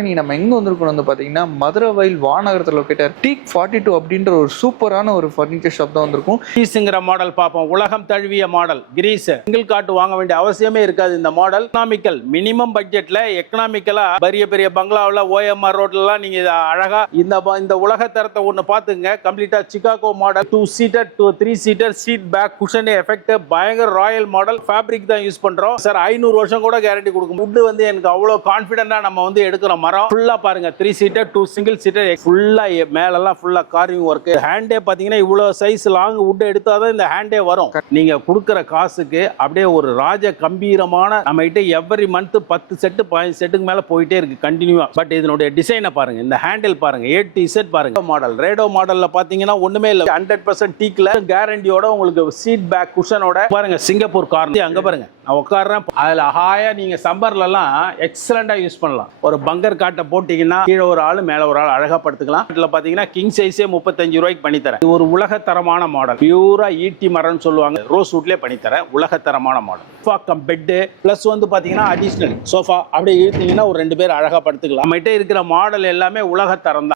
நீ நம்ம எங்க வந்திருக்கோம் வந்து பாத்தீங்கன்னா மதுரவாயில் வானகரத்தில் லொக்கேட்டர் டீக் 42 அப்படின்ற ஒரு சூப்பரான ஒரு ஃபர்னிச்சர் ஷாப் தான் வந்திருக்கும். கிரீஸ்ங்கிற மாடல் பார்ப்போம். உலகம் தழுவிய மாடல் கிரீஸ். சிங்கிள் காட்டு வாங்க வேண்டிய அவசியமே இருக்காது. இந்த மாடல் எக்கனாமிக்கல், மினிமம் பட்ஜெட்ல எக்கனாமிக்கலா பெரிய பெரிய பங்களாவில் OMR ரோட்லாம் நீங்க அழகா இந்த உலக தரத்தை ஒன்று பார்த்துங்க. கம்ப்ளீட்டா Chicago model 2 seater 3 seater seat back cushion effect பயங்கர ராயல் மாடல். ஃபேப்ரிக் தான் யூஸ் பண்றோம் சார். 500 வருஷம் கூட கேரண்டி கொடுக்கும். வுட் வந்து எனக்கு அவ்வளவு கான்ஃபிடென்ட்டா நம்ம வந்து எடுக்கிறோம். மரம் ஃபுல்லா பாருங்க 3 சீட்டர் 2 சிங்கிள் சீட்டர் ஃபுல்லா மேலெல்லாம் ஃபுல்லா கார்விங் ஒர்க். ஹேண்டே பாத்தீங்கன்னா இவ்வளவு சைஸ் லாங் வுட் எடுத்தாதான் இந்த ஹேண்டே வரும். நீங்க கொடுக்கிற காசுக்கு அப்படியே ஒரு ராஜ கம்பீரமான நம்ம கிட்ட எவ்ரி மந்த் 10 செட்டு 15 செட்டுக்கு மேல போயிட்டே இருக்கு கண்டினியூவா. பட் இதனுடைய டிசைனை பாருங்க, இந்த ஹேண்டில் பாருங்க, 8 செட் பாருங்க. மாடல் ரேடோ மாடல்ல பாத்தீங்கன்னா ஒண்ணுமே இல்ல, 100% டீக்ல கேரண்டியோட உங்களுக்கு சீட் பேக் குஷனோட பாருங்க. சிங்கப்பூர் கார் அங்க பாருங்க நான் உட்கார்றேன். அதுல ஹாயா நீங்க சம்மர்ல எல்லாம் எக்ஸலண்டா யூஸ் பண்ணலாம். ஒரு பங்கர் காட்டை போட்டீங்கன்னா கீழே ஒரு ஆள் மேல ஒரு ஆள் அழகா படுத்துக்கலாம். இதுல பாத்தீங்கன்னா கிங் சைஸே 35 ரூபாய்க்கு பண்ணி தரேன். இது ஒரு உலக தரமான மாடல். பியூரா ஈட்டி மரம்னு சொல்லுவாங்க. ரோஸ் வுட்லயே பண்ணி தரேன். உலக தரமான model. Sofa cum bed plus வந்து பாத்தீங்கன்னா அடிஷனல் சோஃபா அப்படியே இழுத்தீங்கன்னா ஒரு 2 பேர் அழகா படுத்துக்கலாம். நம்ம கிட்ட இருக்கிற மாடல் எல்லாமே உலக தரம் தான்.